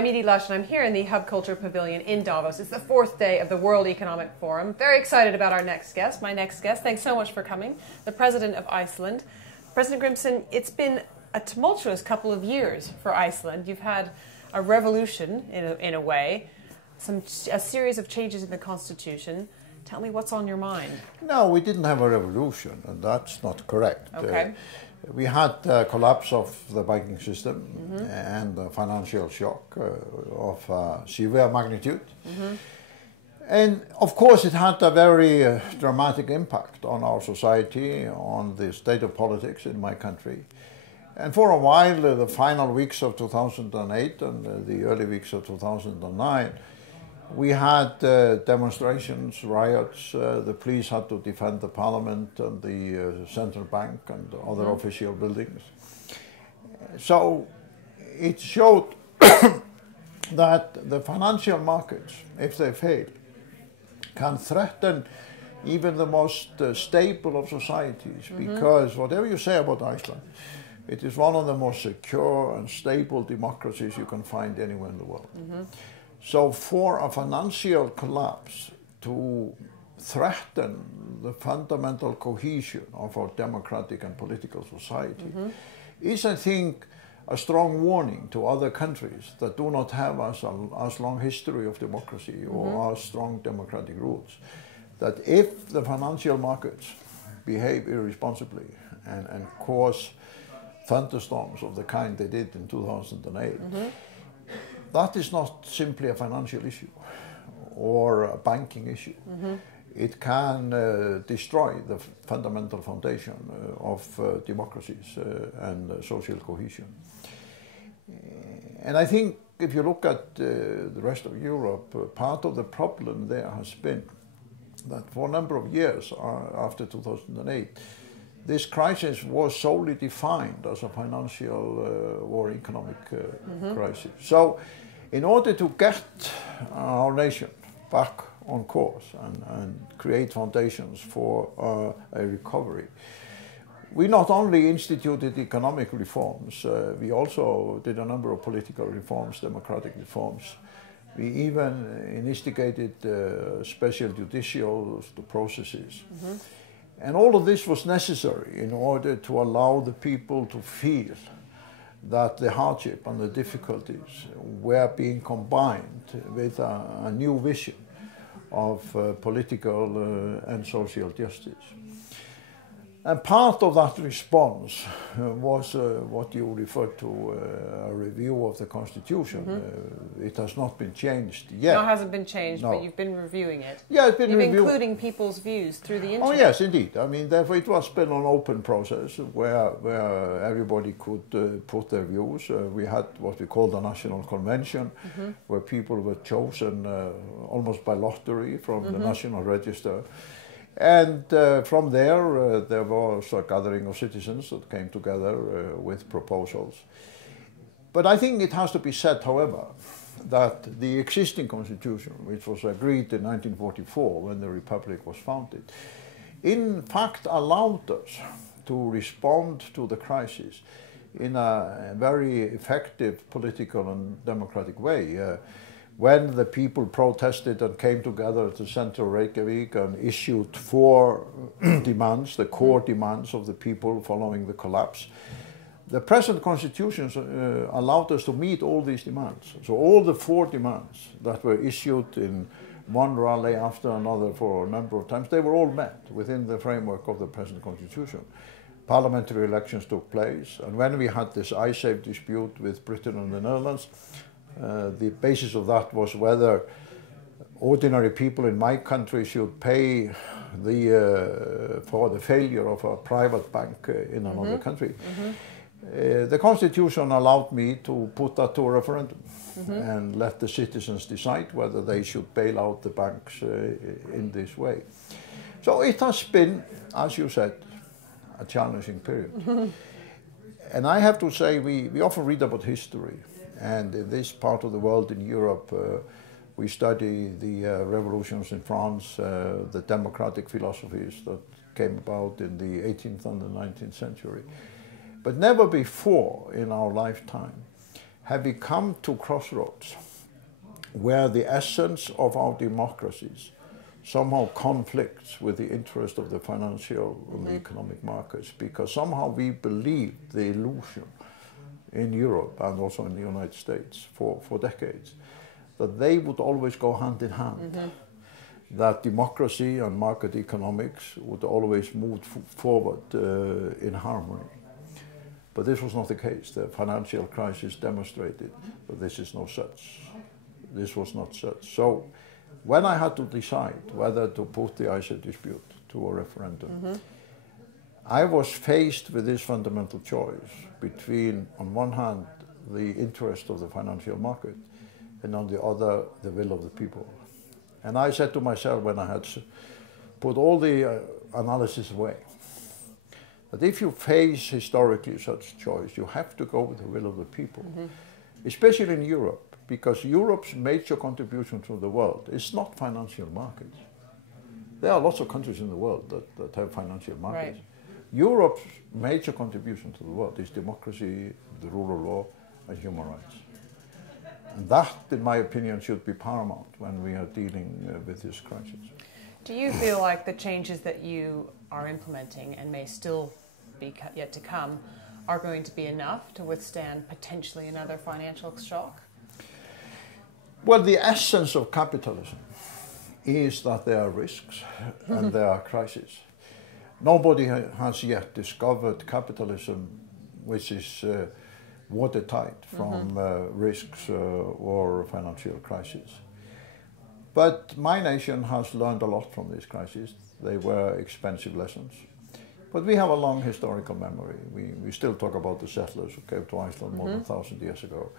I'm Edie Lush, and I'm here in the Hub Culture Pavilion in Davos. It's the fourth day of the World Economic Forum. Very excited about our next guest, my next guest. Thanks so much for coming, the President of Iceland. President Grimsson, it's been a tumultuous couple of years for Iceland. You've had a revolution, in a way, a series of changes in the constitution. Tell me what's on your mind. No, we didn't have a revolution, and that's not correct. Okay. We had a collapse of the banking system and a financial shock of severe magnitude. And of course it had a very dramatic impact on our society, on the state of politics in my country. And for a while, the final weeks of 2008 and the early weeks of 2009, we had demonstrations, riots. The police had to defend the parliament and the central bank and other official buildings. So it showed that the financial markets, if they fail, can threaten even the most stable of societies. Because whatever you say about Iceland, it is one of the most secure and stable democracies you can find anywhere in the world. So for a financial collapse to threaten the fundamental cohesion of our democratic and political society is, I think, a strong warning to other countries that do not have as long history of democracy or as strong democratic rules, that if the financial markets behave irresponsibly and cause thunderstorms of the kind they did in 2008, that is not simply a financial issue or a banking issue. It can destroy the fundamental foundation of democracies and social cohesion. And I think if you look at the rest of Europe, part of the problem there has been that for a number of years after 2008, this crisis was solely defined as a financial or economic crisis. So in order to get our nation back on course and create foundations for a recovery, we not only instituted economic reforms, we also did a number of political reforms, democratic reforms. We even instigated special judicial processes. And all of this was necessary in order to allow the people to feel that the hardship and the difficulties were being combined with a new vision of political and social justice. And part of that response was what you referred to, a review of the Constitution. It has not been changed yet. No, it hasn't been changed, no. But you've been reviewing it. Yeah, it's been reviewed. Including people's views through the internet. Oh yes, indeed. I mean, therefore it was been an open process where everybody could put their views. We had what we called a national convention, where people were chosen almost by lottery from the national register. And from there, there was a gathering of citizens that came together with proposals. But I think it has to be said, however, that the existing constitution, which was agreed in 1944 when the Republic was founded, in fact allowed us to respond to the crisis in a very effective political and democratic way. When the people protested and came together at the center of Reykjavik and issued 4 demands, the core demands of the people following the collapse, the present constitutions allowed us to meet all these demands. So all the 4 demands that were issued in one rally after another for a number of times, they were all met within the framework of the present constitution. Parliamentary elections took place, and when we had this ISAVE dispute with Britain and the Netherlands, the basis of that was whether ordinary people in my country should pay for the failure of a private bank in another country. The Constitution allowed me to put that to a referendum and let the citizens decide whether they should bail out the banks in this way. So it has been, as you said, a challenging period. And I have to say, we often read about history. And in this part of the world, in Europe, we study the revolutions in France, the democratic philosophies that came about in the 18th and the 19th century. But never before in our lifetime have we come to crossroads where the essence of our democracies somehow conflicts with the interest of the financial and the economic markets, because somehow we believe the illusion in Europe and also in the United States for decades that they would always go hand in hand, that democracy and market economics would always move forward in harmony. But this was not the case. The financial crisis demonstrated that this is no such. This was not such. So when I had to decide whether to put the ISA dispute to a referendum, I was faced with this fundamental choice between, on one hand, the interest of the financial market, and on the other, the will of the people. And I said to myself when I had put all the analysis away, that if you face historically such choice, you have to go with the will of the people, especially in Europe, because Europe's major contribution to the world is not financial markets. There are lots of countries in the world that have financial markets. Right. Europe's major contribution to the world is democracy, the rule of law, and human rights. And that, in my opinion, should be paramount when we are dealing with this crisis. Do you feel like the changes that you are implementing and may still be yet to come are going to be enough to withstand potentially another financial shock? Well, the essence of capitalism is that there are risks and there are crises. Nobody has yet discovered capitalism which is watertight from risks or financial crisis. But my nation has learned a lot from this crisis. They were expensive lessons. But we have a long historical memory. We still talk about the settlers who came to Iceland more than 1,000 years ago.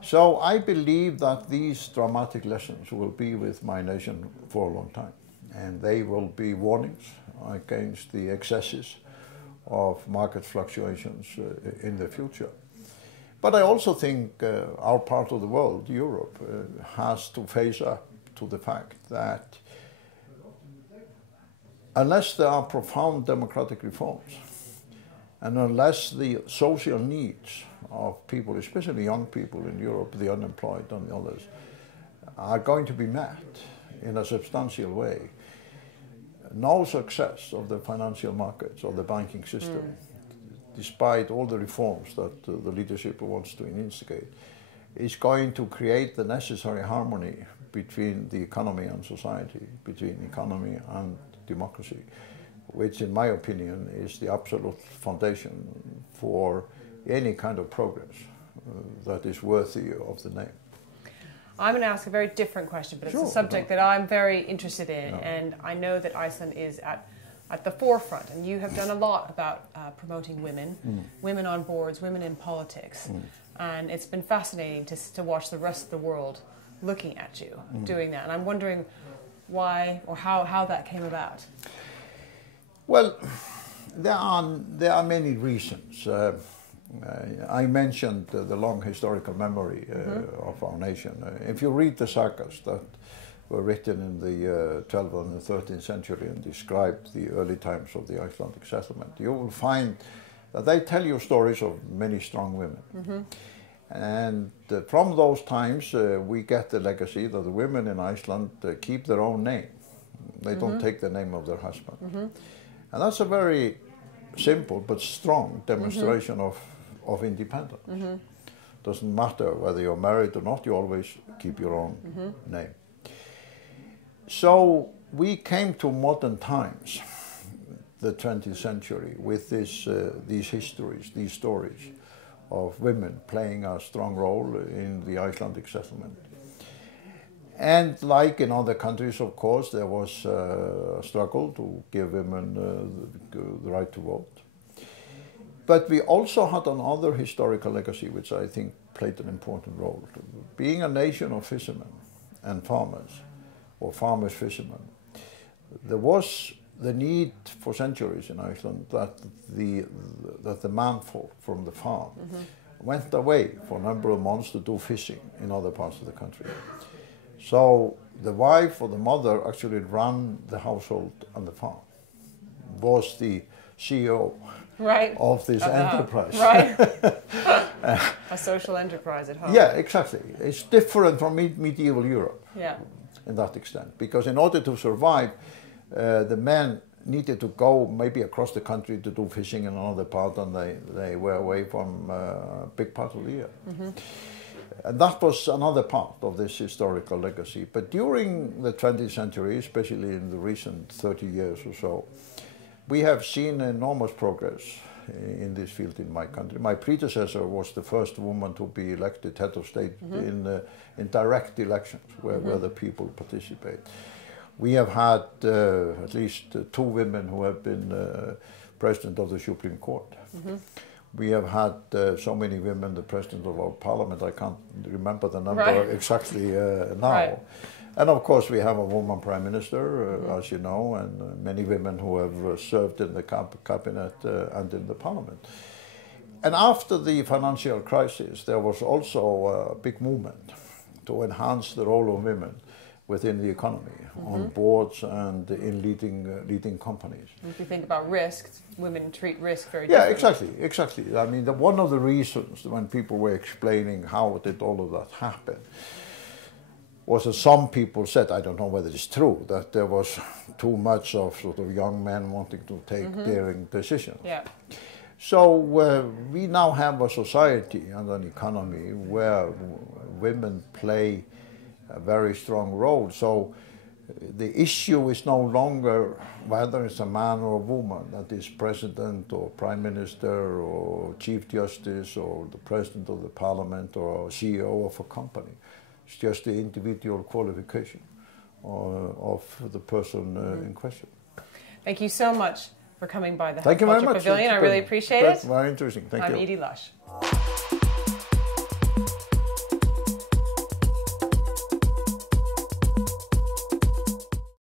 So I believe that these dramatic lessons will be with my nation for a long time. And they will be warnings against the excesses of market fluctuations in the future. But I also think our part of the world, Europe, has to face up to the fact that unless there are profound democratic reforms, and unless the social needs of people, especially young people in Europe, the unemployed and the others, are going to be met in a substantial way, no success of the financial markets or the banking system, despite all the reforms that the leadership wants to instigate, is going to create the necessary harmony between the economy and society, between economy and democracy, which in my opinion is the absolute foundation for any kind of progress that is worthy of the name. I'm going to ask a very different question, but it's a subject that I'm very interested in, and I know that Iceland is at the forefront, and you have done a lot about promoting women, women on boards, women in politics, and it's been fascinating to watch the rest of the world looking at you doing that, and I'm wondering why or how that came about. Well, there are many reasons. I mentioned the long historical memory of our nation. If you read the sagas that were written in the 12th and the 13th century and described the early times of the Icelandic settlement, you will find that they tell you stories of many strong women. And from those times we get the legacy that the women in Iceland keep their own name. They don't take the name of their husband. And that's a very simple but strong demonstration of independence. Doesn't matter whether you're married or not, you always keep your own name. So we came to modern times, the 20th century, with these histories, these stories of women playing a strong role in the Icelandic settlement. And like in other countries, of course, there was a struggle to give women the right to vote. But we also had another historical legacy, which I think played an important role. Being a nation of fishermen and farmers, or farmers-fishermen, there was the need for centuries in Iceland that the manfolk from the farm went away for a number of months to do fishing in other parts of the country. So the wife or the mother actually ran the household and the farm, was the CEO of this enterprise. Right. A social enterprise at home. Yeah, exactly. It's different from medieval Europe. Yeah. In that extent, because in order to survive, the men needed to go maybe across the country to do fishing in another part, and they were away from a big part of the year. Mm-hmm. And that was another part of this historical legacy. But during the 20th century, especially in the recent 30 years or so, we have seen enormous progress in this field in my country. My predecessor was the first woman to be elected head of state in direct elections where the people participate. We have had at least 2 women who have been president of the Supreme Court. Mm-hmm. We have had so many women, the president of our parliament, I can't remember the number exactly now. Right. And of course we have a woman prime minister, as you know, and many women who have served in the cabinet and in the parliament. And after the financial crisis, there was also a big movement to enhance the role of women within the economy, on boards and in leading companies. If you think about risk, women treat risk very differently. Yeah, exactly. I mean, one of the reasons when people were explaining how did all of that happen was that some people said, I don't know whether it's true, that there was too much of sort of young men wanting to take daring decisions. Yeah. So we now have a society and an economy where women play a very strong role. So the issue is no longer whether it's a man or a woman that is president or prime minister or chief justice or the president of the parliament or CEO of a company. It's just the individual qualification of the person in question. Thank you so much for coming by the Hub Culture Pavilion. I really appreciate it. Very interesting. Thank you. I'm Edie Lush.